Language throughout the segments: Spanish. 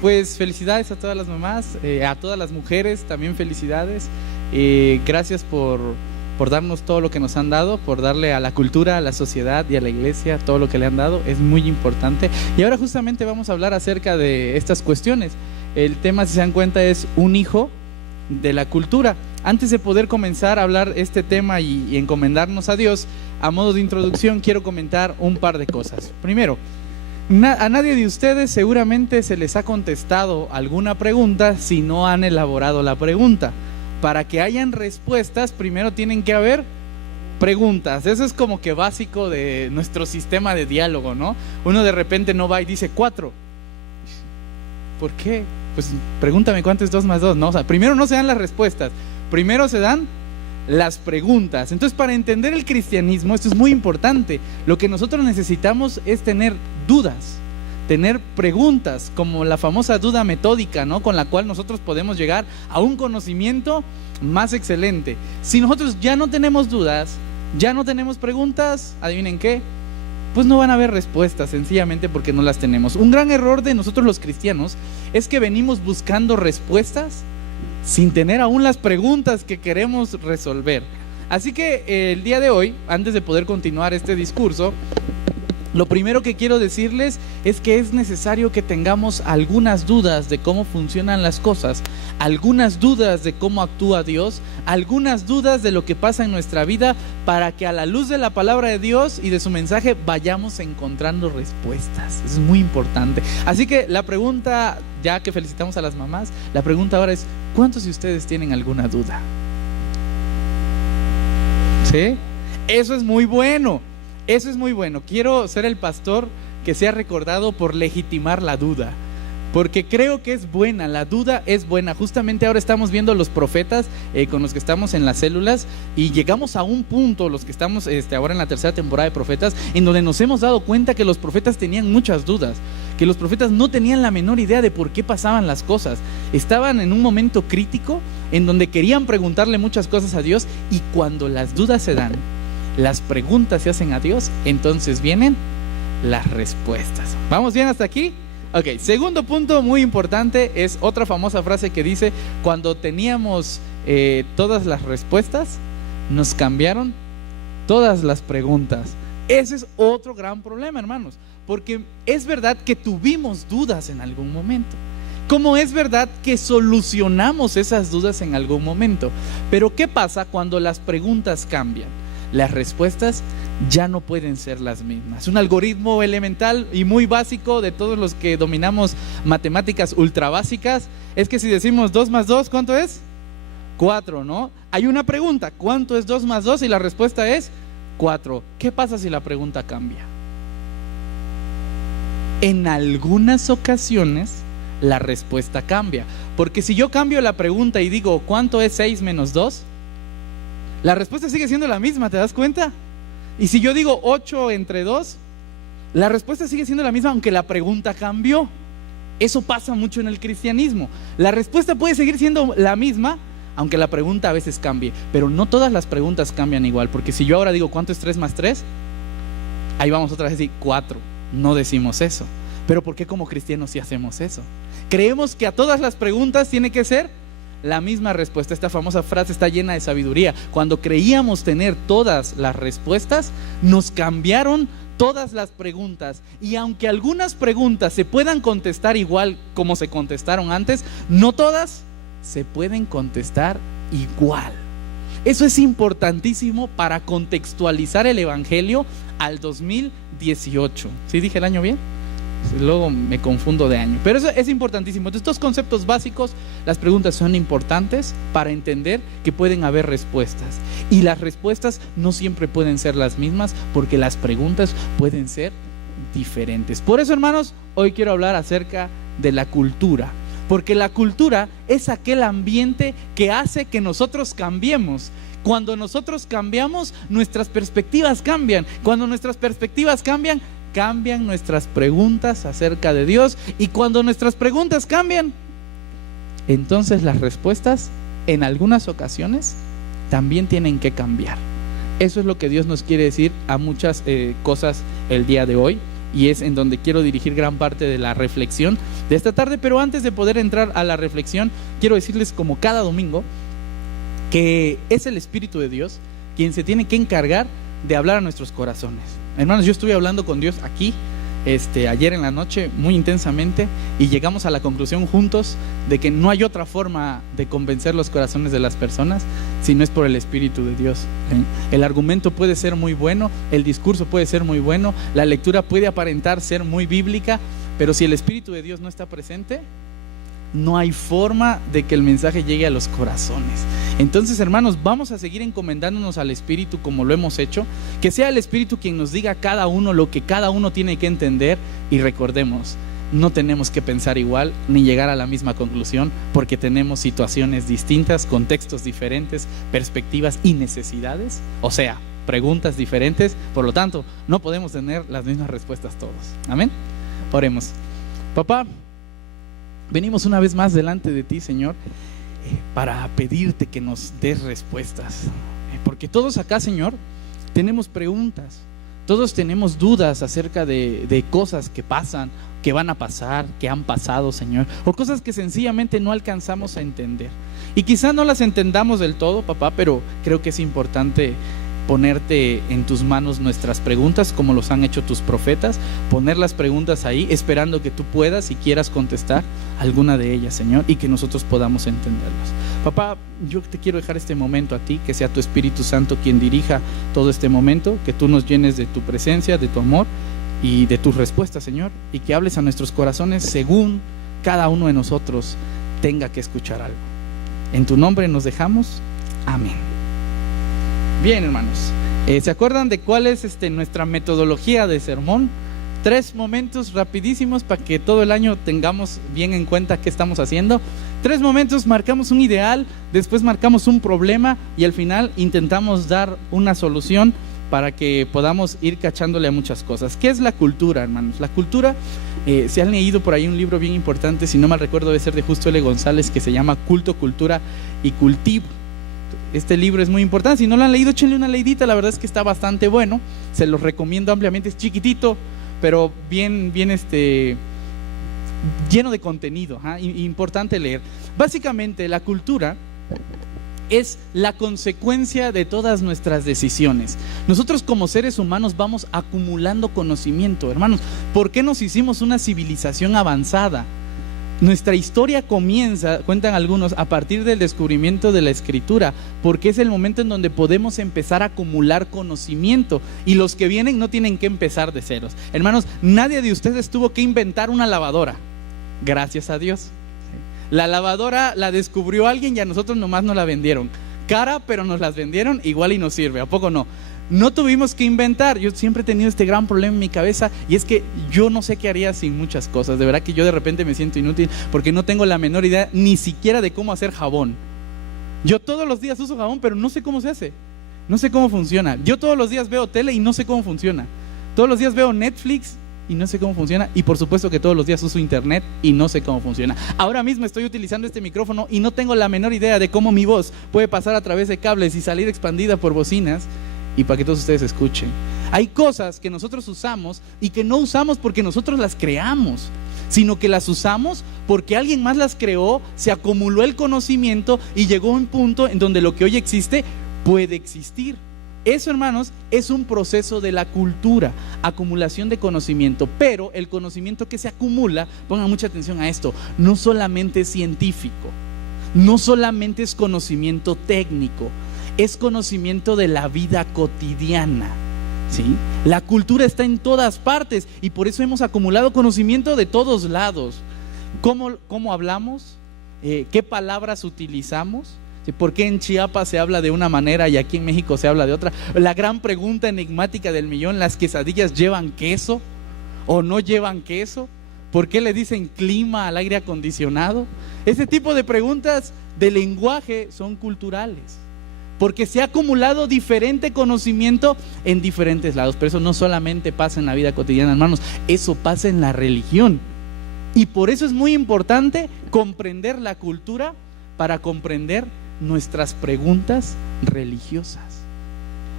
Pues felicidades a todas las mamás, a todas las mujeres también felicidades. Gracias por darnos todo lo que nos han dado, por darle a la cultura, a la sociedad y a la iglesia todo lo que le han dado. Es muy importante. Y ahora justamente vamos a hablar acerca de estas cuestiones. El tema, si se dan cuenta, es un hijo de la cultura. Antes de poder comenzar a hablar este tema y encomendarnos a Dios, a modo de introducción quiero comentar un par de cosas. Primero, a nadie de ustedes seguramente se les ha contestado alguna pregunta si no han elaborado la pregunta. Para que hayan respuestas, primero tienen que haber preguntas. Eso es como que básico de nuestro sistema de diálogo, ¿no? Uno de repente no va y dice 4. ¿Por qué? Pues pregúntame cuánto es 2 más 2, ¿no? O sea, primero no se dan las respuestas, primero se dan las preguntas. Entonces, para entender el cristianismo, esto es muy importante. Lo que nosotros necesitamos es tener dudas, tener preguntas, como la famosa duda metódica, ¿no? Con la cual nosotros podemos llegar a un conocimiento más excelente. Si nosotros ya no tenemos dudas, ya no tenemos preguntas, ¿adivinen qué? Pues no van a haber respuestas, sencillamente porque no las tenemos. Un gran error de nosotros los cristianos es que venimos buscando respuestas sin tener aún las preguntas que queremos resolver. Así que el día de hoy, antes de poder continuar este discurso, lo primero que quiero decirles es que es necesario que tengamos algunas dudas de cómo funcionan las cosas, algunas dudas de cómo actúa Dios, algunas dudas de lo que pasa en nuestra vida, para que a la luz de la palabra de Dios y de su mensaje vayamos encontrando respuestas. Es muy importante. Así que la pregunta, ya que felicitamos a las mamás, la pregunta ahora es: ¿cuántos de ustedes tienen alguna duda? ¿Sí? Eso es muy bueno. Eso es muy bueno. Quiero ser el pastor que sea recordado por legitimar la duda, porque creo que es buena, la duda es buena. Justamente ahora estamos viendo los profetas con los que estamos en las células, y llegamos a un punto, los que estamos ahora en la tercera temporada de profetas, en donde nos hemos dado cuenta que los profetas tenían muchas dudas, que los profetas no tenían la menor idea de por qué pasaban las cosas. Estaban en un momento crítico en donde querían preguntarle muchas cosas a Dios, y cuando las dudas se dan, las preguntas se hacen a Dios, entonces vienen las respuestas. ¿Vamos bien hasta aquí? Ok, segundo punto muy importante es otra famosa frase que dice: cuando teníamos todas las respuestas, nos cambiaron todas las preguntas. Ese es otro gran problema, hermanos, porque es verdad que tuvimos dudas en algún momento, como es verdad que solucionamos esas dudas en algún momento, pero ¿qué pasa cuando las preguntas cambian? Las respuestas ya no pueden ser las mismas. Un algoritmo elemental y muy básico de todos los que dominamos matemáticas ultra básicas es que si decimos 2 más 2, ¿cuánto es? 4, ¿no? Hay una pregunta: ¿cuánto es 2 más 2? Y la respuesta es 4. ¿Qué pasa si la pregunta cambia? En algunas ocasiones la respuesta cambia, porque si yo cambio la pregunta y digo ¿cuánto es 6 menos 2? La respuesta sigue siendo la misma, ¿te das cuenta? Y si yo digo 8 entre 2, la respuesta sigue siendo la misma, aunque la pregunta cambió. Eso pasa mucho en el cristianismo. La respuesta puede seguir siendo la misma, aunque la pregunta a veces cambie, pero no todas las preguntas cambian igual, porque si yo ahora digo ¿cuánto es 3 más 3? Ahí vamos otra vez a decir 4, no decimos eso. Pero ¿por qué como cristianos sí hacemos eso? Creemos que a todas las preguntas tiene que ser la misma respuesta. Esta famosa frase está llena de sabiduría. Cuando creíamos tener todas las respuestas, nos cambiaron todas las preguntas. Y aunque algunas preguntas se puedan contestar igual como se contestaron antes, no todas se pueden contestar igual. Eso es importantísimo para contextualizar el evangelio al 2018. ¿Sí dije el año bien? Luego me confundo de año, pero eso es importantísimo. Entonces, estos conceptos básicos, las preguntas son importantes para entender que pueden haber respuestas, y las respuestas no siempre pueden ser las mismas, porque las preguntas pueden ser diferentes. Por eso, hermanos, hoy quiero hablar acerca de la cultura, porque la cultura es aquel ambiente que hace que nosotros cambiemos. Cuando nosotros cambiamos, nuestras perspectivas cambian. Cuando nuestras perspectivas cambian, cambian nuestras preguntas acerca de Dios, y cuando nuestras preguntas cambian, entonces las respuestas en algunas ocasiones también tienen que cambiar. Eso es lo que Dios nos quiere decir a muchas cosas el día de hoy, y es en donde quiero dirigir gran parte de la reflexión, de esta tarde. Pero antes de poder entrar a la reflexión, quiero decirles, como cada domingo, que es el Espíritu de Dios quien se tiene que encargar de hablar a nuestros corazones. Hermanos, yo estuve hablando con Dios aquí ayer en la noche muy intensamente, y llegamos a la conclusión juntos de que no hay otra forma de convencer los corazones de las personas si no es por el Espíritu de Dios. El argumento puede ser muy bueno, el discurso puede ser muy bueno, la lectura puede aparentar ser muy bíblica, pero si el Espíritu de Dios no está presente, no hay forma de que el mensaje llegue a los corazones. Entonces, hermanos, vamos a seguir encomendándonos al Espíritu como lo hemos hecho, que sea el Espíritu quien nos diga a cada uno lo que cada uno tiene que entender. Y recordemos, no tenemos que pensar igual ni llegar a la misma conclusión, porque tenemos situaciones distintas, contextos diferentes, perspectivas y necesidades, o sea, preguntas diferentes. Por lo tanto, no podemos tener las mismas respuestas todos. Amén. Oremos. Papá, venimos una vez más delante de ti, Señor, para pedirte que nos des respuestas, porque todos acá, Señor, tenemos preguntas, todos tenemos dudas acerca de cosas que pasan, que van a pasar, que han pasado, Señor, o cosas que sencillamente no alcanzamos a entender, y quizás no las entendamos del todo, papá, pero creo que es importante ponerte en tus manos nuestras preguntas, como los han hecho tus profetas, poner las preguntas ahí, esperando que tú puedas y quieras contestar alguna de ellas, Señor, y que nosotros podamos entenderlas. Papá, yo te quiero dejar este momento a ti, que sea tu Espíritu Santo quien dirija todo este momento, que tú nos llenes de tu presencia, de tu amor y de tus respuestas, Señor, y que hables a nuestros corazones según cada uno de nosotros tenga que escuchar algo. En tu nombre nos dejamos. Amén. Bien, hermanos, ¿se acuerdan de cuál es nuestra metodología de sermón? 3 momentos rapidísimos para que todo el año tengamos bien en cuenta qué estamos haciendo. 3 momentos, marcamos un ideal, después marcamos un problema y al final intentamos dar una solución para que podamos ir cachándole a muchas cosas. ¿Qué es la cultura, hermanos? La cultura, se han leído por ahí un libro bien importante, si no mal recuerdo debe ser de Justo L. González, que se llama Culto, Cultura y Cultivo. Este libro es muy importante, si no lo han leído, échenle una leidita, la verdad es que está bastante bueno, se los recomiendo ampliamente, es chiquitito, pero bien lleno de contenido, importante leer. Básicamente, la cultura es la consecuencia de todas nuestras decisiones. Nosotros como seres humanos vamos acumulando conocimiento, hermanos. ¿Por qué nos hicimos una civilización avanzada? Nuestra historia comienza, cuentan algunos, a partir del descubrimiento de la escritura, porque es el momento en donde podemos empezar a acumular conocimiento, y los que vienen no tienen que empezar de ceros. Hermanos, nadie de ustedes tuvo que inventar una lavadora, gracias a Dios. La lavadora la descubrió alguien y a nosotros nomás nos la vendieron cara, pero nos las vendieron igual y nos sirve, ¿a poco no? No tuvimos que inventar. Yo siempre he tenido este gran problema en mi cabeza, y es que yo no sé qué haría sin muchas cosas. De verdad que yo de repente me siento inútil porque no tengo la menor idea ni siquiera de cómo hacer jabón. Yo todos los días uso jabón, pero no sé cómo se hace, no sé cómo funciona. Yo todos los días veo tele y no sé cómo funciona. Todos los días veo Netflix y no sé cómo funciona, y por supuesto que todos los días uso internet y no sé cómo funciona. Ahora mismo estoy utilizando este micrófono y no tengo la menor idea de cómo mi voz puede pasar a través de cables y salir expandida por bocinas y para que todos ustedes escuchen. Hay cosas que nosotros usamos y que no usamos porque nosotros las creamos, sino que las usamos porque alguien más las creó, se acumuló el conocimiento y llegó a un punto en donde lo que hoy existe puede existir. Eso, hermanos, es un proceso de la cultura, acumulación de conocimiento. Pero el conocimiento que se acumula, pongan mucha atención a esto, no solamente es científico, no solamente es conocimiento técnico, es conocimiento de la vida cotidiana, ¿sí? La cultura está en todas partes y por eso hemos acumulado conocimiento de todos lados. ¿Cómo hablamos? ¿Qué palabras utilizamos? ¿Por qué en Chiapas se habla de una manera y aquí en México se habla de otra? La gran pregunta enigmática del millón: ¿las quesadillas llevan queso o no llevan queso? ¿Por qué le dicen clima al aire acondicionado? Ese tipo de preguntas de lenguaje son culturales, porque se ha acumulado diferente conocimiento en diferentes lados. Pero eso no solamente pasa en la vida cotidiana, hermanos, eso pasa en la religión. Y por eso es muy importante comprender la cultura para comprender nuestras preguntas religiosas.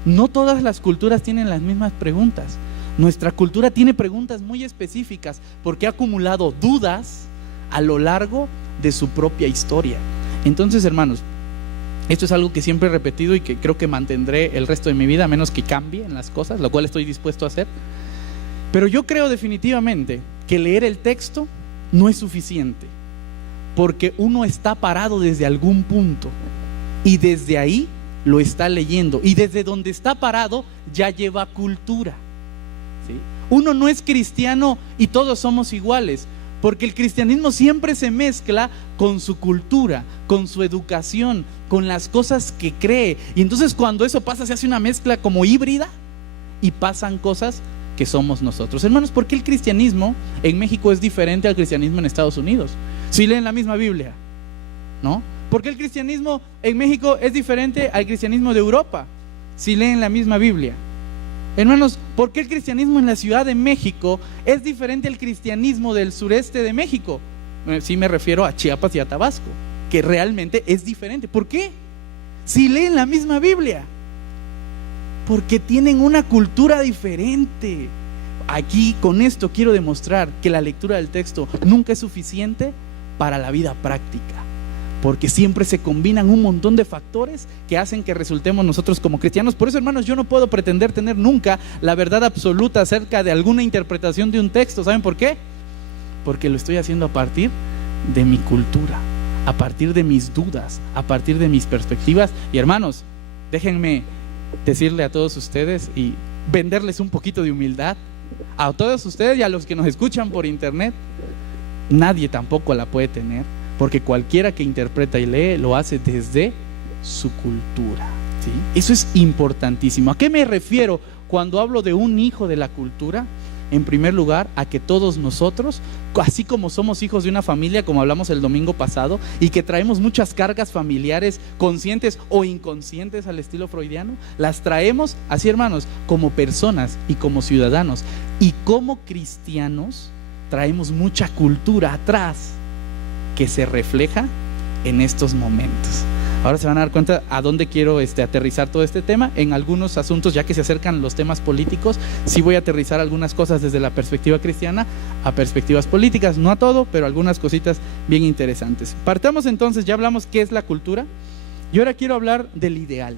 No todas las culturas tienen las mismas preguntas. Nuestra cultura tiene preguntas muy específicas porque ha acumulado dudas, a lo largo de su propia historia. Entonces, hermanos, esto es algo que siempre he repetido y que creo que mantendré el resto de mi vida, a menos que cambien las cosas, lo cual estoy dispuesto a hacer. Pero yo creo definitivamente que leer el texto no es suficiente, porque uno está parado desde algún punto y desde ahí lo está leyendo, y desde donde está parado ya lleva cultura, ¿sí? Uno no es cristiano y todos somos iguales, porque el cristianismo siempre se mezcla con su cultura, con su educación, con las cosas que cree, y entonces cuando eso pasa se hace una mezcla como híbrida y pasan cosas que somos nosotros. Hermanos, ¿por qué el cristianismo en México es diferente al cristianismo en Estados Unidos? Si leen la misma Biblia, ¿no? ¿Por qué el cristianismo en México es diferente al cristianismo de Europa? Si leen la misma Biblia. Hermanos, ¿por qué el cristianismo en la Ciudad de México es diferente al cristianismo del sureste de México? Sí, me refiero a Chiapas y a Tabasco, que realmente es diferente. ¿Por qué? Si leen la misma Biblia. Porque tienen una cultura diferente. Aquí con esto quiero demostrar que la lectura del texto nunca es suficiente para la vida práctica, porque siempre se combinan un montón de factores que hacen que resultemos nosotros como cristianos. Por eso, hermanos, yo no puedo pretender tener nunca la verdad absoluta acerca de alguna interpretación de un texto. ¿Saben por qué? Porque lo estoy haciendo a partir de mi cultura, a partir de mis dudas, a partir de mis perspectivas. Y hermanos, déjenme decirle a todos ustedes y venderles un poquito de humildad a todos ustedes y a los que nos escuchan por internet: nadie tampoco la puede tener, porque cualquiera que interpreta y lee lo hace desde su cultura, ¿sí? Eso es importantísimo. ¿A qué me refiero cuando hablo de un hijo de la cultura? En primer lugar, a que todos nosotros, así como somos hijos de una familia, como hablamos el domingo pasado, y que traemos muchas cargas familiares conscientes o inconscientes al estilo freudiano, las traemos así, hermanos, como personas y como ciudadanos, y como cristianos traemos mucha cultura atrás que se refleja en estos momentos. Ahora se van a dar cuenta a dónde quiero aterrizar todo este tema. En algunos asuntos, ya que se acercan los temas políticos, sí voy a aterrizar algunas cosas desde la perspectiva cristiana a perspectivas políticas, no a todo, pero algunas cositas bien interesantes. Partamos entonces, ya hablamos qué es la cultura, y ahora quiero hablar del ideal.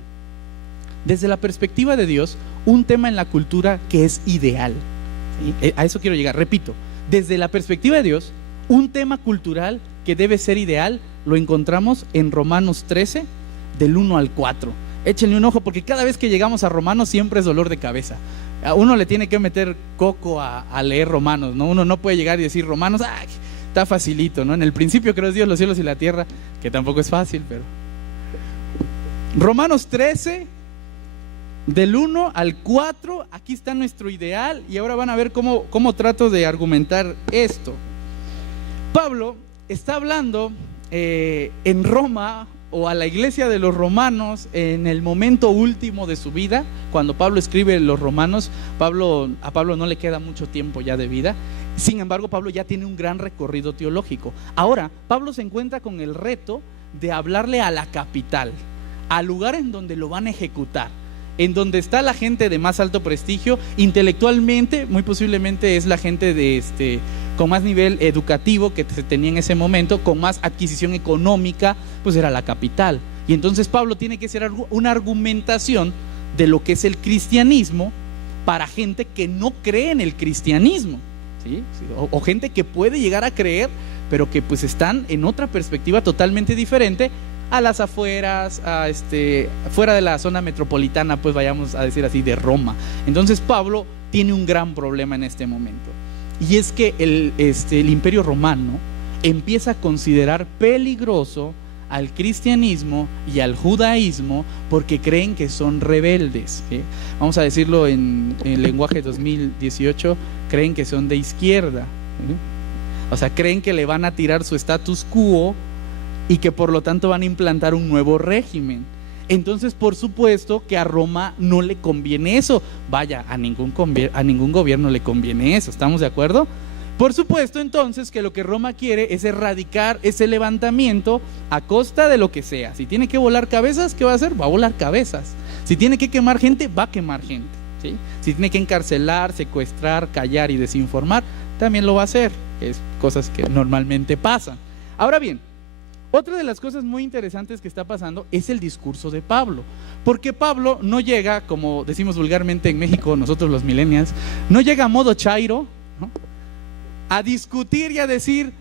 Desde la perspectiva de Dios, un tema en la cultura que es ideal, ¿sí? A eso quiero llegar, repito, desde la perspectiva de Dios, un tema cultural que debe ser ideal lo encontramos en Romanos 13, del 1 al 4. Échenle un ojo, porque cada vez que llegamos a Romanos siempre es dolor de cabeza. A uno le tiene que meter coco a leer Romanos, ¿no? Uno no puede llegar y decir Romanos, ¡ay!, está facilito, ¿no? En el principio creó Dios los cielos y la tierra, que tampoco es fácil, pero... Romanos 13, del 1 al 4, aquí está nuestro ideal, y ahora van a ver cómo trato de argumentar esto. Pablo está hablando en Roma, o a la iglesia de los romanos, en el momento último de su vida. Cuando Pablo escribe los Romanos, a Pablo no le queda mucho tiempo ya de vida. Sin embargo, Pablo ya tiene un gran recorrido teológico. Ahora, Pablo se encuentra con el reto de hablarle a la capital, al lugar en donde lo van a ejecutar, en donde está la gente de más alto prestigio intelectualmente. Muy posiblemente es la gente con más nivel educativo que se tenía en ese momento, con más adquisición económica, pues era la capital. Y entonces Pablo tiene que hacer una argumentación de lo que es el cristianismo para gente que no cree en el cristianismo, ¿sí? O gente que puede llegar a creer, pero que pues están en otra perspectiva totalmente diferente a las afueras, fuera de la zona metropolitana, pues vayamos a decir así, de Roma. Entonces Pablo tiene un gran problema en este momento, y es que el imperio romano empieza a considerar peligroso al cristianismo y al judaísmo porque creen que son rebeldes, ¿sí? Vamos a decirlo en lenguaje 2018, creen que son de izquierda, ¿sí? O sea, creen que le van a tirar su status quo y que por lo tanto van a implantar un nuevo régimen. Entonces, por supuesto que a Roma no le conviene eso. Vaya, a ningún gobierno le conviene eso, ¿estamos de acuerdo? Por supuesto entonces que lo que Roma quiere es erradicar ese levantamiento a costa de lo que sea. Si tiene que volar cabezas, ¿qué va a hacer? Va a volar cabezas. Si tiene que quemar gente, va a quemar gente, ¿sí? Si tiene que encarcelar, secuestrar, callar y desinformar, también lo va a hacer, es cosas que normalmente pasan. Ahora bien, otra de las cosas muy interesantes que está pasando es el discurso de Pablo, porque Pablo no llega, como decimos vulgarmente en México, nosotros los millennials, no llega a modo chairo, ¿no?, a discutir y a decir,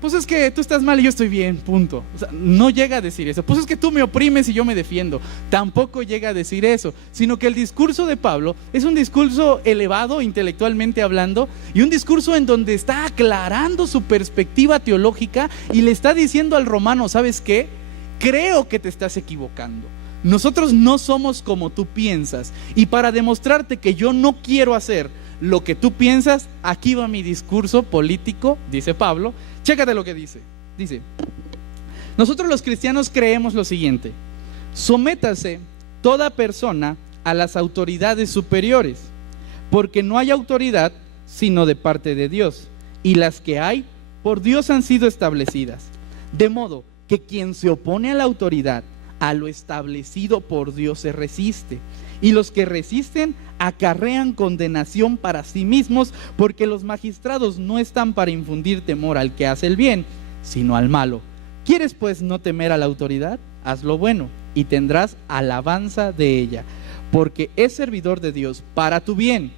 pues es que tú estás mal y yo estoy bien, punto. O sea, no llega a decir eso. Pues es que tú me oprimes y yo me defiendo. Tampoco llega a decir eso, sino que el discurso de Pablo es un discurso elevado intelectualmente hablando, y un discurso en donde está aclarando su perspectiva teológica y le está diciendo al romano, ¿sabes qué? Creo que te estás equivocando. Nosotros no somos como tú piensas, y para demostrarte que yo no quiero hacer lo que tú piensas, aquí va mi discurso político, dice Pablo. Chécate lo que dice. Dice: nosotros los cristianos creemos lo siguiente: sométase toda persona a las autoridades superiores, porque no hay autoridad sino de parte de Dios, y las que hay por Dios han sido establecidas. De modo que quien se opone a la autoridad, a lo establecido por Dios se resiste, y los que resisten acarrean condenación para sí mismos, porque los magistrados no están para infundir temor al que hace el bien, sino al malo. ¿Quieres pues no temer a la autoridad? Haz lo bueno y tendrás alabanza de ella, porque es servidor de Dios para tu bien.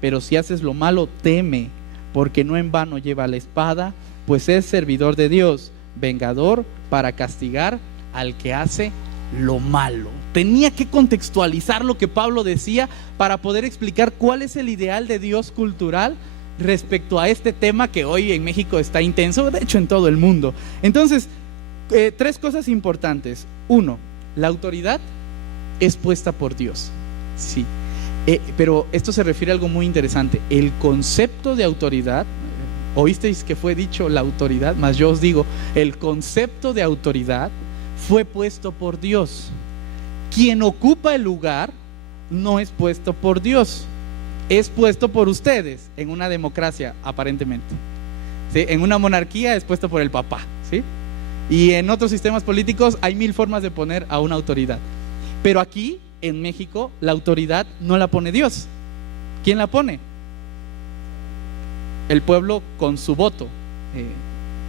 Pero si haces lo malo, teme, porque no en vano lleva la espada, pues es servidor de Dios, vengador para castigar al que hace lo malo. Tenía que contextualizar lo que Pablo decía para poder explicar cuál es el ideal de Dios cultural respecto a este tema que hoy en México está intenso, de hecho en todo el mundo. Entonces, tres cosas importantes. Uno, la autoridad es puesta por Dios, sí, pero esto se refiere a algo muy interesante. El concepto de autoridad, oísteis que fue dicho la autoridad, mas yo os digo, el concepto de autoridad fue puesto por Dios. Quien ocupa el lugar no es puesto por Dios, es puesto por ustedes en una democracia, aparentemente, ¿sí? En una monarquía es puesto por el papá, ¿sí? Y en otros sistemas políticos hay 1000 formas de poner a una autoridad. Pero aquí, en México, la autoridad no la pone Dios. ¿Quién la pone? El pueblo con su voto.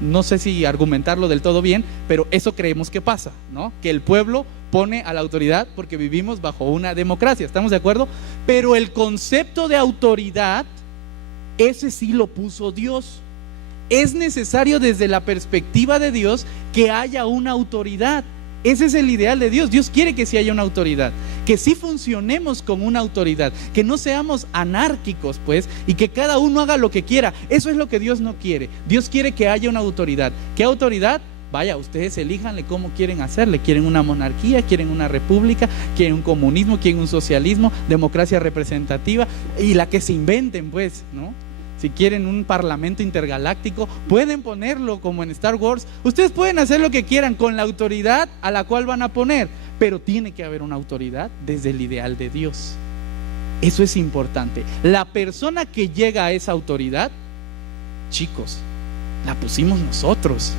No sé si argumentarlo del todo bien, pero eso creemos que pasa, ¿no? Que el pueblo pone a la autoridad porque vivimos bajo una democracia, ¿estamos de acuerdo? Pero el concepto de autoridad, ese sí lo puso Dios. Es necesario desde la perspectiva de Dios que haya una autoridad. Ese es el ideal de Dios. Dios quiere que sí haya una autoridad, que sí funcionemos con una autoridad, que no seamos anárquicos, pues, y que cada uno haga lo que quiera. Eso es lo que Dios no quiere. Dios quiere que haya una autoridad. ¿Qué autoridad? Vaya, ustedes elíjanle cómo quieren hacerle. ¿Quieren una monarquía? ¿Quieren una república? ¿Quieren un comunismo? ¿Quieren un socialismo? ¿Democracia representativa? Y la que se inventen, pues, ¿no? Si quieren un parlamento intergaláctico, pueden ponerlo como en Star Wars. Ustedes pueden hacer lo que quieran con la autoridad a la cual van a poner, pero tiene que haber una autoridad desde el ideal de Dios. Eso es importante. La persona que llega a esa autoridad, chicos, la pusimos nosotros.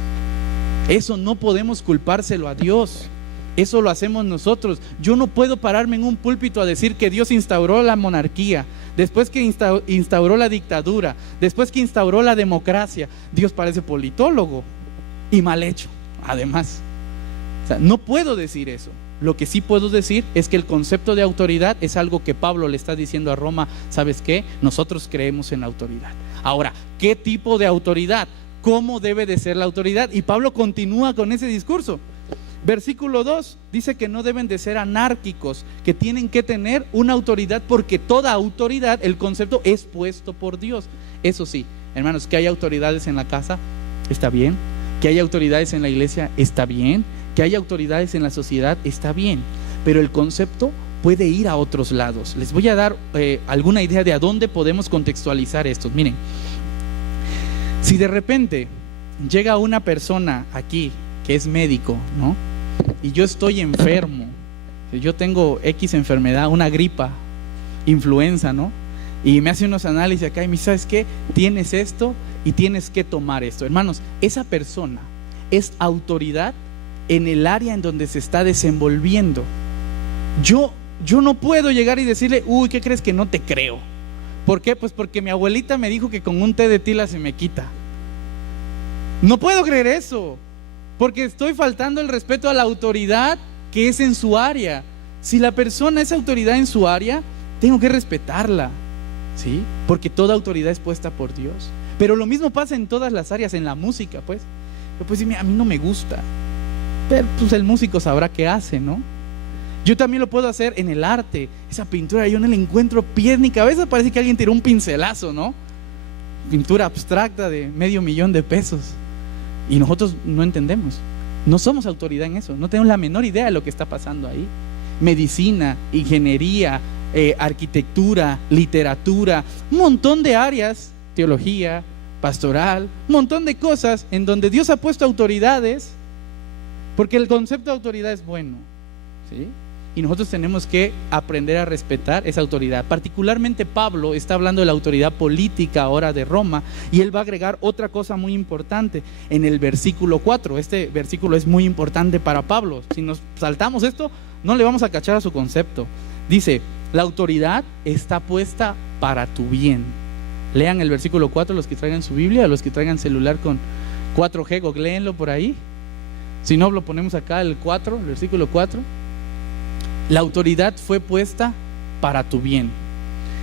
Eso no podemos culpárselo a Dios. Eso lo hacemos nosotros. Yo no puedo pararme en un púlpito a decir que Dios instauró la monarquía, después que instauró la dictadura, después que instauró la democracia. Dios parece politólogo y mal hecho, además. O sea, no puedo decir eso. Lo que sí puedo decir es que el concepto de autoridad es algo que Pablo le está diciendo a Roma. ¿Sabes qué? Nosotros creemos en la autoridad. Ahora, ¿qué tipo de autoridad? ¿Cómo debe de ser la autoridad? Y Pablo continúa con ese discurso. Versículo 2 dice que no deben de ser anárquicos, que tienen que tener una autoridad, porque toda autoridad, el concepto es puesto por Dios. Eso sí, hermanos, que haya autoridades en la casa, está bien. Que haya autoridades en la iglesia, está bien. Que haya autoridades en la sociedad, está bien. Pero el concepto puede ir a otros lados. Les voy a dar alguna idea de a dónde podemos contextualizar esto. Miren, si de repente llega una persona aquí que es médico, ¿no? Y yo estoy enfermo, yo tengo X enfermedad, una gripa, influenza, ¿no? Y me hace unos análisis acá y me dice, ¿sabes qué? Tienes esto y tienes que tomar esto. Hermanos, esa persona es autoridad en el área en donde se está desenvolviendo. Yo no puedo llegar y decirle, uy, ¿qué crees? Que no te creo. ¿Por qué? Pues porque mi abuelita me dijo que con un té de tila se me quita. No puedo creer eso, porque estoy faltando el respeto a la autoridad que es en su área. Si la persona es autoridad en su área, tengo que respetarla, ¿sí? Porque toda autoridad es puesta por Dios. Pero lo mismo pasa en todas las áreas, en la música, pues. Pues a mí no me gusta, pero pues el músico sabrá qué hace, ¿no? Yo también lo puedo hacer en el arte. Esa pintura yo no le encuentro pies ni cabeza, parece que alguien tiró un pincelazo, ¿no? Pintura abstracta de $500,000 y nosotros no entendemos, no somos autoridad en eso, no tenemos la menor idea de lo que está pasando ahí. Medicina, ingeniería, arquitectura, literatura, un montón de áreas, teología, pastoral, un montón de cosas en donde Dios ha puesto autoridades, porque el concepto de autoridad es bueno, ¿sí? Y nosotros tenemos que aprender a respetar esa autoridad. Particularmente Pablo está hablando de la autoridad política ahora de Roma, y él va a agregar otra cosa muy importante en el versículo 4. Este versículo es muy importante para Pablo. Si nos saltamos esto, no le vamos a cachar a su concepto. Dice, la autoridad está puesta para tu bien. Lean el versículo 4 los que traigan su Biblia, los que traigan celular con 4G, léenlo por ahí. Si no, lo ponemos acá el versículo 4. La autoridad fue puesta para tu bien.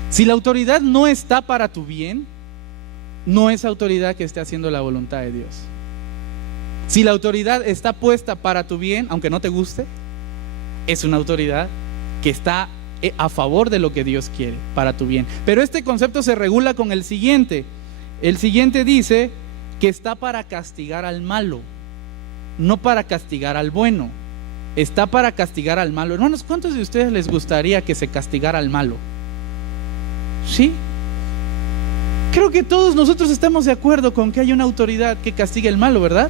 Si la autoridad no está para tu bien, no es autoridad que esté haciendo la voluntad de Dios. Si la autoridad está puesta para tu bien, aunque no te guste, es una autoridad que está a favor de lo que Dios quiere para tu bien. Pero este concepto se regula con el siguiente. El siguiente dice que está para castigar al malo, no para castigar al bueno. Está para castigar al malo. Hermanos, ¿cuántos de ustedes les gustaría que se castigara al malo? ¿Sí? Creo que todos nosotros estamos de acuerdo con que hay una autoridad que castigue al malo, ¿verdad?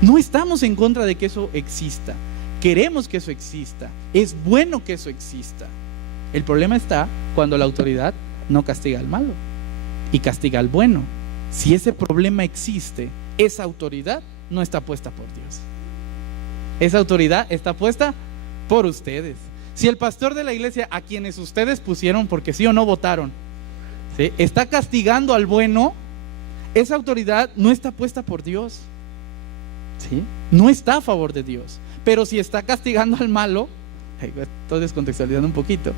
No estamos en contra de que eso exista. Queremos que eso exista. Es bueno que eso exista. El problema está cuando la autoridad no castiga al malo y castiga al bueno. Si ese problema existe, esa autoridad no está puesta por Dios. Esa autoridad está puesta por ustedes. Si el pastor de la iglesia, a quienes ustedes pusieron porque sí o no votaron, ¿sí?, está castigando al bueno, esa autoridad no está puesta por Dios, ¿sí? No está a favor de Dios. Pero si está castigando al malo, estoy descontextualizando un poquito,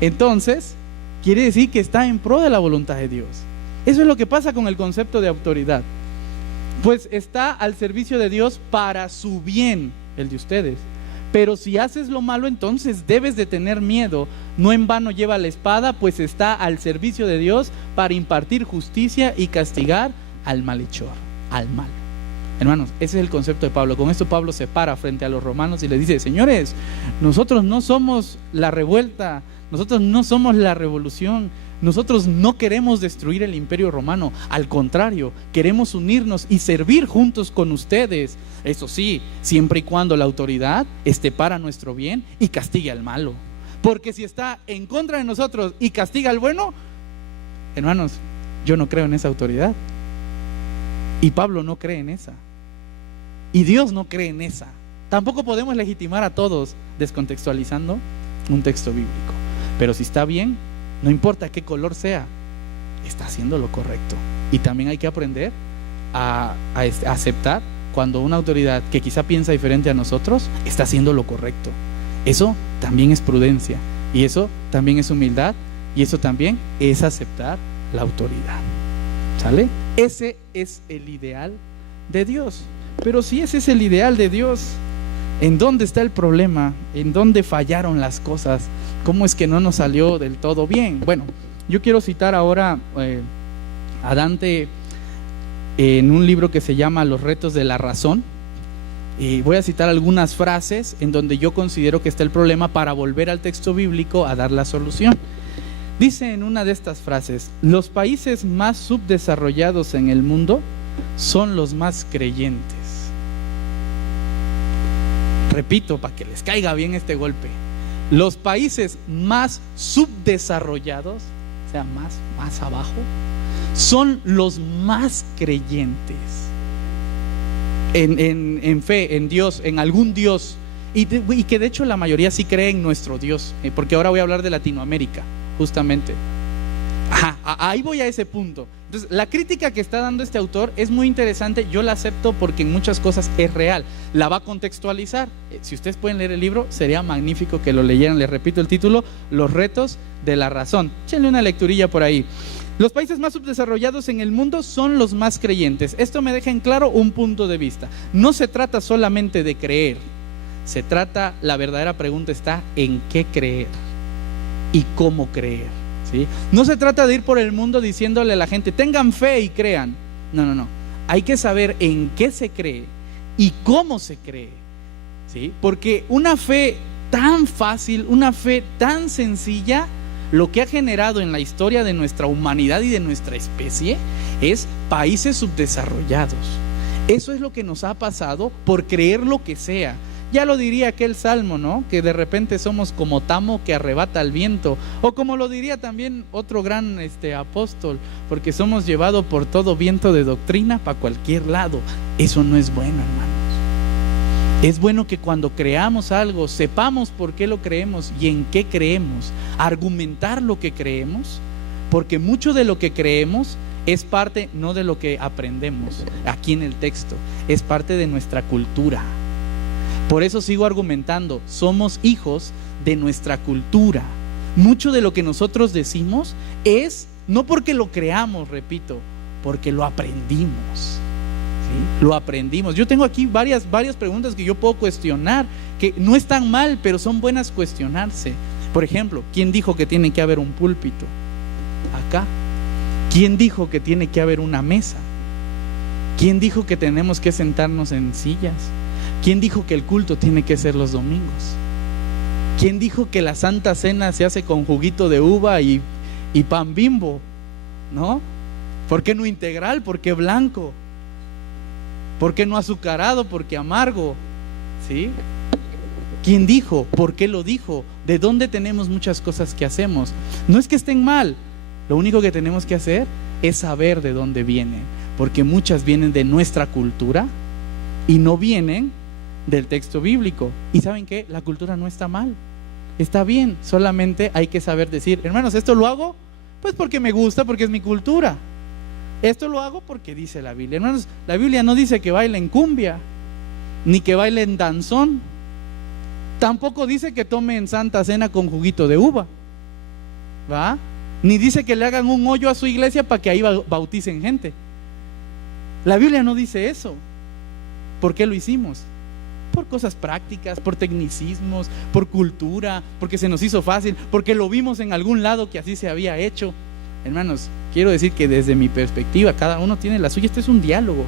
entonces quiere decir que está en pro de la voluntad de Dios. Eso es lo que pasa con el concepto de autoridad. Pues está al servicio de Dios para su bien, el de ustedes. Pero si haces lo malo, entonces debes de tener miedo. No en vano lleva la espada, pues está al servicio de Dios para impartir justicia y castigar al malhechor, al malo. Hermanos, ese es el concepto de Pablo. Con esto Pablo se para frente a los romanos y les dice: señores, nosotros no somos la revuelta, nosotros no somos la revolución, nosotros no queremos destruir el imperio romano. Al contrario, queremos unirnos y servir juntos con ustedes. Eso sí, siempre y cuando la autoridad esté para nuestro bien y castigue al malo. Porque si está en contra de nosotros y castiga al bueno, hermanos, yo no creo en esa autoridad. Y Pablo no cree en esa. Y Dios no cree en esa. Tampoco podemos legitimar a todos descontextualizando un texto bíblico. Pero si está bien, no importa qué color sea, está haciendo lo correcto. Y también hay que aprender a aceptar cuando una autoridad que quizá piensa diferente a nosotros está haciendo lo correcto. Eso también es prudencia, y eso también es humildad, y eso también es aceptar la autoridad. ¿Sale? Ese es el ideal de Dios. Pero si ese es el ideal de Dios, ¿en dónde está el problema? ¿En dónde fallaron las cosas? ¿Cómo es que no nos salió del todo bien? Bueno, yo quiero citar ahora a Dante en un libro que se llama Los retos de la razón. Y voy a citar algunas frases en donde yo considero que está el problema para volver al texto bíblico a dar la solución. Dice en una de estas frases: los países más subdesarrollados en el mundo son los más creyentes. Repito, para que les caiga bien este golpe: los países más subdesarrollados, o sea, más abajo, son los más creyentes en fe, en Dios, en algún Dios, y que de hecho la mayoría sí cree en nuestro Dios, porque ahora voy a hablar de Latinoamérica, justamente. Ahí voy a ese punto. Entonces, la crítica que está dando este autor es muy interesante, yo la acepto porque en muchas cosas es real, la va a contextualizar. Si ustedes pueden leer el libro, sería magnífico que lo leyeran. Les repito el título, Los retos de la razón. Échenle una lecturilla por ahí. Los países más subdesarrollados en el mundo son los más creyentes. Esto me deja en claro un punto de vista. No se trata solamente de creer, se trata, la verdadera pregunta está en qué creer y cómo creer. ¿Sí? No se trata de ir por el mundo diciéndole a la gente, tengan fe y crean. No. Hay que saber en qué se cree y cómo se cree. ¿Sí? Porque una fe tan fácil, una fe tan sencilla, lo que ha generado en la historia de nuestra humanidad y de nuestra especie es países subdesarrollados. Eso es lo que nos ha pasado por creer lo que sea. Ya lo diría aquel salmo, ¿no? Que de repente somos como tamo que arrebata el viento. O como lo diría también otro gran apóstol, porque somos llevados por todo viento de doctrina para cualquier lado. Eso no es bueno, hermanos. Es bueno que cuando creamos algo, sepamos por qué lo creemos y en qué creemos. Argumentar lo que creemos, porque mucho de lo que creemos es parte no de lo que aprendemos aquí en el texto, es parte de nuestra cultura. Por eso sigo argumentando, somos hijos de nuestra cultura. Mucho de lo que nosotros decimos es, no porque lo creamos, repito, porque lo aprendimos. ¿Sí? Lo aprendimos. Yo tengo aquí varias preguntas que yo puedo cuestionar, que no están mal, pero son buenas cuestionarse. Por ejemplo, ¿quién dijo que tiene que haber un púlpito? Acá. ¿Quién dijo que tiene que haber una mesa? ¿Quién dijo que tenemos que sentarnos en sillas? ¿Quién dijo que el culto tiene que ser los domingos? ¿Quién dijo que la Santa Cena se hace con juguito de uva y pan Bimbo? ¿No? ¿Por qué no integral? ¿Por qué blanco? ¿Por qué no azucarado? ¿Por qué amargo? ¿Sí? ¿Quién dijo? ¿Por qué lo dijo? ¿De dónde tenemos muchas cosas que hacemos? No es que estén mal, lo único que tenemos que hacer es saber de dónde vienen, porque muchas vienen de nuestra cultura y no vienen del texto bíblico. ¿Y saben qué? La cultura no está mal, está bien, solamente hay que saber decir, hermanos, ¿esto lo hago? Pues porque me gusta, porque es mi cultura. Esto lo hago porque dice la Biblia. Hermanos, la Biblia no dice que bailen cumbia, ni que bailen danzón. Tampoco dice que tomen Santa Cena con juguito de uva, ¿va? Ni dice que le hagan un hoyo a su iglesia para que ahí bauticen gente. La Biblia no dice eso. ¿Por qué lo hicimos? Por cosas prácticas, por tecnicismos, por cultura, porque se nos hizo fácil, porque lo vimos en algún lado que así se había hecho. Hermanos, quiero decir que desde mi perspectiva, cada uno tiene la suya. Este es un diálogo.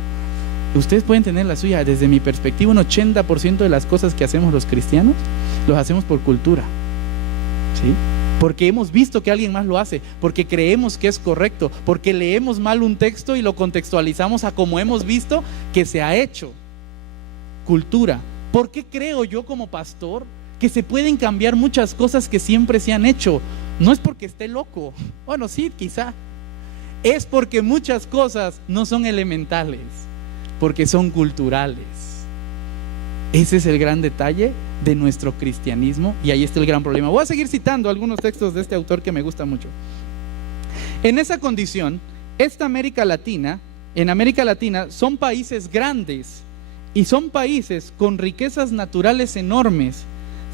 Ustedes pueden tener la suya. Desde mi perspectiva, un 80% de las cosas que hacemos los cristianos, los hacemos por cultura. ¿Sí? Porque hemos visto que alguien más lo hace, porque creemos que es correcto, porque leemos mal un texto y lo contextualizamos a como hemos visto que se ha hecho. Cultura. ¿Por qué creo yo como pastor que se pueden cambiar muchas cosas que siempre se han hecho? No es porque esté loco, bueno, sí, quizá. Es porque muchas cosas no son elementales, porque son culturales. Ese es el gran detalle de nuestro cristianismo y ahí está el gran problema. Voy a seguir citando algunos textos de este autor que me gusta mucho. En esa condición, en América Latina son países grandes y son países con riquezas naturales enormes.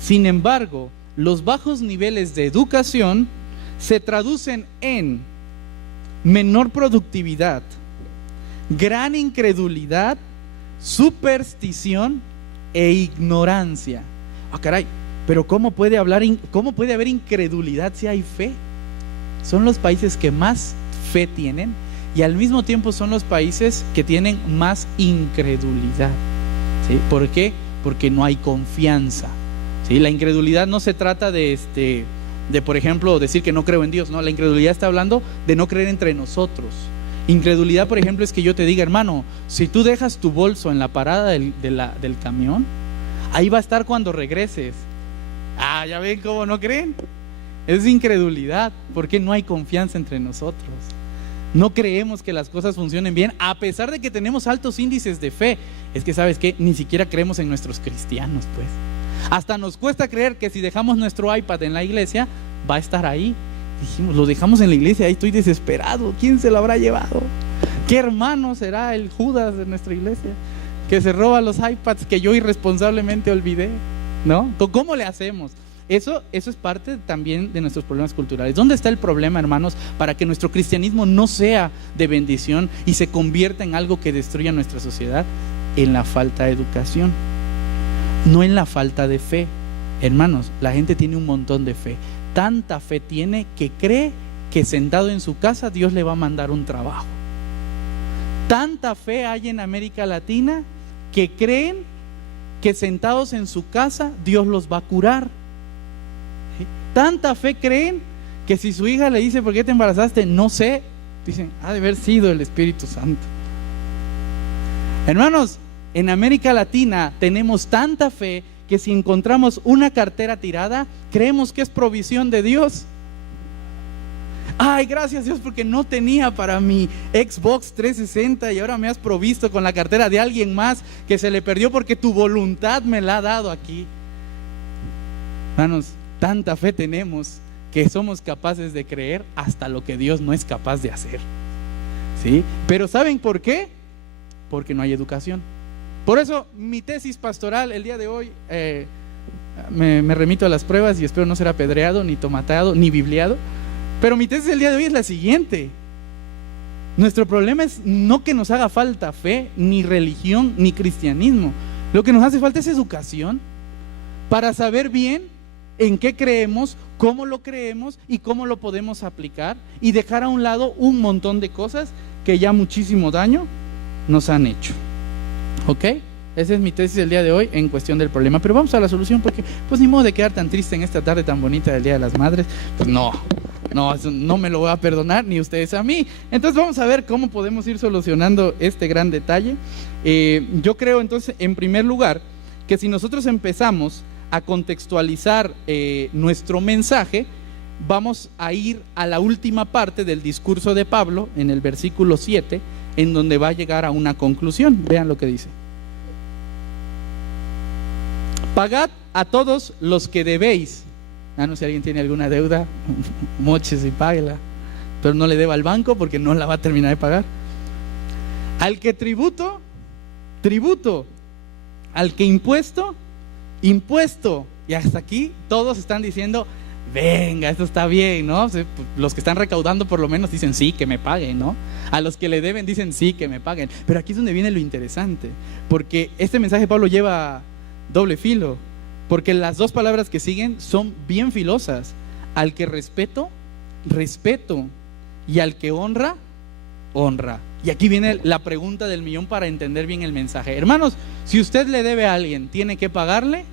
Sin embargo, los bajos niveles de educación se traducen en menor productividad, gran incredulidad, superstición e ignorancia. Ah, caray, pero ¿cómo puede haber incredulidad si hay fe? Son los países que más fe tienen y al mismo tiempo son los países que tienen más incredulidad. ¿Sí? ¿Por qué? Porque no hay confianza. ¿Sí? La incredulidad no se trata de por ejemplo, decir que no creo en Dios. No, la incredulidad está hablando de no creer entre nosotros. Incredulidad, por ejemplo, es que yo te diga, hermano, si tú dejas tu bolso en la parada del camión, ahí va a estar cuando regreses. Ah, ¿ya ven cómo no creen? Es incredulidad, porque no hay confianza entre nosotros. No creemos que las cosas funcionen bien, a pesar de que tenemos altos índices de fe. Es que, ¿sabes qué? Ni siquiera creemos en nuestros cristianos, pues. Hasta nos cuesta creer que si dejamos nuestro iPad en la iglesia, va a estar ahí. Dijimos, lo dejamos en la iglesia, ahí estoy desesperado. ¿Quién se lo habrá llevado? ¿Qué hermano será el Judas de nuestra iglesia que se roba los iPads que yo irresponsablemente olvidé? ¿No? ¿Cómo le hacemos? Eso es parte también de nuestros problemas culturales. ¿Dónde está el problema, hermanos, para que nuestro cristianismo no sea de bendición y se convierta en algo que destruya nuestra sociedad? En la falta de educación, no en la falta de fe. Hermanos, la gente tiene un montón de fe. Tanta fe tiene que cree que sentado en su casa Dios le va a mandar un trabajo. Tanta fe hay en América Latina que creen que sentados en su casa Dios los va a curar. Tanta fe creen que si su hija le dice ¿por qué te embarazaste? No sé, dicen, ha de haber sido el Espíritu Santo. Hermanos, en América Latina tenemos tanta fe que si encontramos una cartera tirada, creemos que es provisión de Dios. Ay, gracias Dios porque no tenía para mi Xbox 360 y ahora me has provisto con la cartera de alguien más que se le perdió porque tu voluntad me la ha dado aquí. Hermanos, tanta fe tenemos que somos capaces de creer hasta lo que Dios no es capaz de hacer. ¿Sí? Pero ¿saben por qué? Porque no hay educación. Por eso mi tesis pastoral el día de hoy, me remito a las pruebas y espero no ser apedreado, ni tomateado, ni bibliado. Pero mi tesis el día de hoy es la siguiente: nuestro problema es no que nos haga falta fe, ni religión, ni cristianismo. Lo que nos hace falta es educación para saber bien en qué creemos, cómo lo creemos y cómo lo podemos aplicar, y dejar a un lado un montón de cosas que ya muchísimo daño nos han hecho. ¿Ok? Esa es mi tesis del día de hoy en cuestión del problema. Pero vamos a la solución, porque pues ni modo de quedar tan triste en esta tarde tan bonita del Día de las Madres. Pues no, eso no me lo voy a perdonar ni ustedes a mí. Entonces vamos a ver cómo podemos ir solucionando este gran detalle. Yo creo entonces, en primer lugar, que si nosotros empezamos a contextualizar nuestro mensaje, vamos a ir a la última parte del discurso de Pablo, en el versículo 7, en donde va a llegar a una conclusión. Vean lo que dice: pagad a todos los que debéis. No, si alguien tiene alguna deuda, moches y páguela, pero no le deba al banco porque no la va a terminar de pagar. Al que tributo, tributo. Al que impuesto, impuesto. Y hasta aquí todos están diciendo, venga, esto está bien, ¿no? Los que están recaudando por lo menos dicen sí, que me paguen, ¿no? A los que le deben dicen sí, que me paguen. Pero aquí es donde viene lo interesante, porque este mensaje de Pablo lleva doble filo, porque las dos palabras que siguen son bien filosas. Al que respeto, respeto, y al que honra, honra. Y aquí viene la pregunta del millón para entender bien el mensaje. Hermanos, si usted le debe a alguien, ¿tiene que pagarle?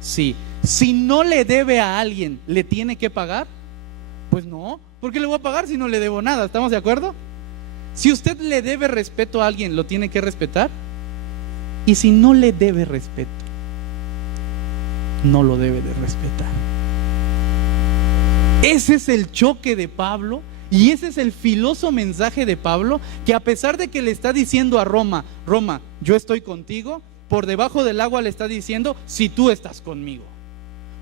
Sí. Si no le debe a alguien, ¿le tiene que pagar? Pues no. ¿Por qué le voy a pagar si no le debo nada? ¿Estamos de acuerdo? Si usted le debe respeto a alguien, ¿lo tiene que respetar? Y si no le debe respeto, no lo debe de respetar. Ese es el choque de Pablo, y ese es el filoso mensaje de Pablo, que a pesar de que le está diciendo a Roma, yo estoy contigo, por debajo del agua le está diciendo, si tú estás conmigo.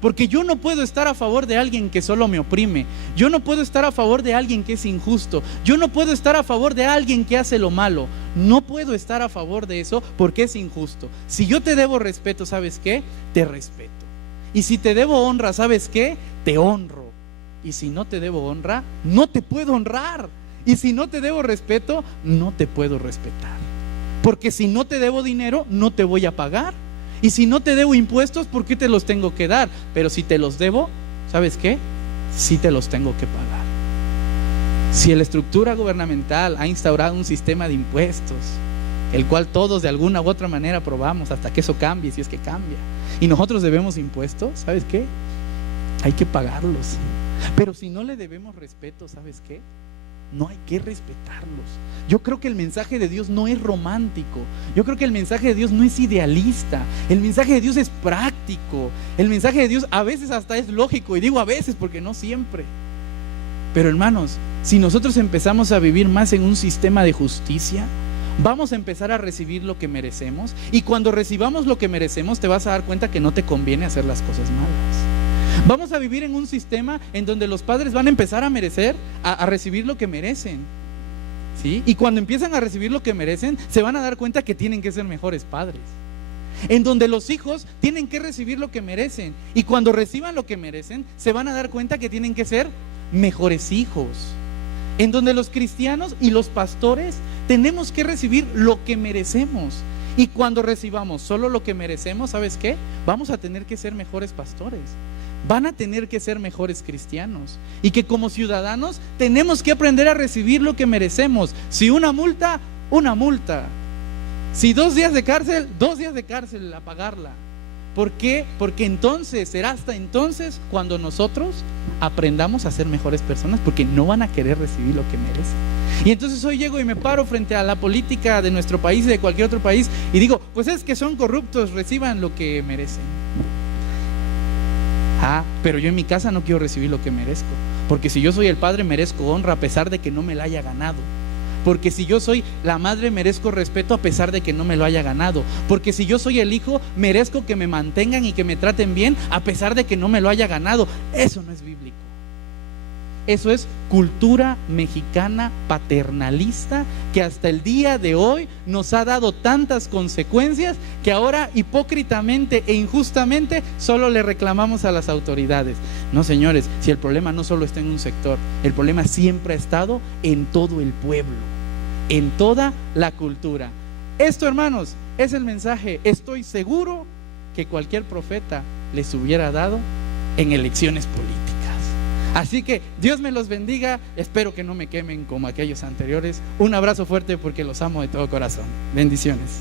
Porque yo no puedo estar a favor de alguien que solo me oprime. Yo no puedo estar a favor de alguien que es injusto. Yo no puedo estar a favor de alguien que hace lo malo. No puedo estar a favor de eso porque es injusto. Si yo te debo respeto, ¿sabes qué? Te respeto. Y si te debo honra, ¿sabes qué? Te honro. Y si no te debo honra, no te puedo honrar. Y si no te debo respeto, no te puedo respetar. Porque si no te debo dinero, no te voy a pagar. Y si no te debo impuestos, ¿por qué te los tengo que dar? Pero si te los debo, ¿sabes qué? Sí te los tengo que pagar. Si la estructura gubernamental ha instaurado un sistema de impuestos, el cual todos de alguna u otra manera aprobamos hasta que eso cambie, si es que cambia, y nosotros debemos impuestos, ¿sabes qué? Hay que pagarlos. Pero si no le debemos respeto, ¿sabes qué? No hay que respetarlos. Yo creo que el mensaje de Dios no es romántico. Yo creo que el mensaje de Dios no es idealista. El mensaje de Dios es práctico. El mensaje de Dios a veces hasta es lógico. Y digo a veces porque no siempre. Pero hermanos, si nosotros empezamos a vivir más en un sistema de justicia, vamos a empezar a recibir lo que merecemos. Y cuando recibamos lo que merecemos, te vas a dar cuenta que no te conviene hacer las cosas malas. Vamos a vivir en un sistema en donde los padres van a empezar a merecer, a recibir lo que merecen, ¿sí? Y cuando empiezan a recibir lo que merecen, se van a dar cuenta que tienen que ser mejores padres. En donde los hijos tienen que recibir lo que merecen, y cuando reciban lo que merecen, se van a dar cuenta que tienen que ser mejores hijos. En donde los cristianos y los pastores tenemos que recibir lo que merecemos. Y cuando recibamos solo lo que merecemos, ¿sabes qué? Vamos a tener que ser mejores pastores. Van a tener que ser mejores cristianos. Y que como ciudadanos tenemos que aprender a recibir lo que merecemos. Si una multa, una multa. Si 2 días de cárcel, 2 días de cárcel a pagarla. ¿Por qué? Porque entonces, será hasta entonces cuando nosotros aprendamos a ser mejores personas, porque no van a querer recibir lo que merecen. Y entonces hoy llego y me paro frente a la política de nuestro país y de cualquier otro país y digo, pues es que son corruptos, reciban lo que merecen. Pero yo en mi casa no quiero recibir lo que merezco, porque si yo soy el padre merezco honra a pesar de que no me la haya ganado. Porque si yo soy la madre merezco respeto a pesar de que no me lo haya ganado. Porque si yo soy el hijo merezco que me mantengan y que me traten bien a pesar de que no me lo haya ganado. Eso no es bíblico. Eso es cultura mexicana paternalista que hasta el día de hoy nos ha dado tantas consecuencias que ahora hipócritamente e injustamente solo le reclamamos a las autoridades. No, señores, si el problema no solo está en un sector, el problema siempre ha estado en todo el pueblo, en toda la cultura. Esto, hermanos, es el mensaje. Estoy seguro que cualquier profeta les hubiera dado en elecciones políticas. Así que Dios me los bendiga. Espero que no me quemen como aquellos anteriores. Un abrazo fuerte porque los amo de todo corazón. Bendiciones.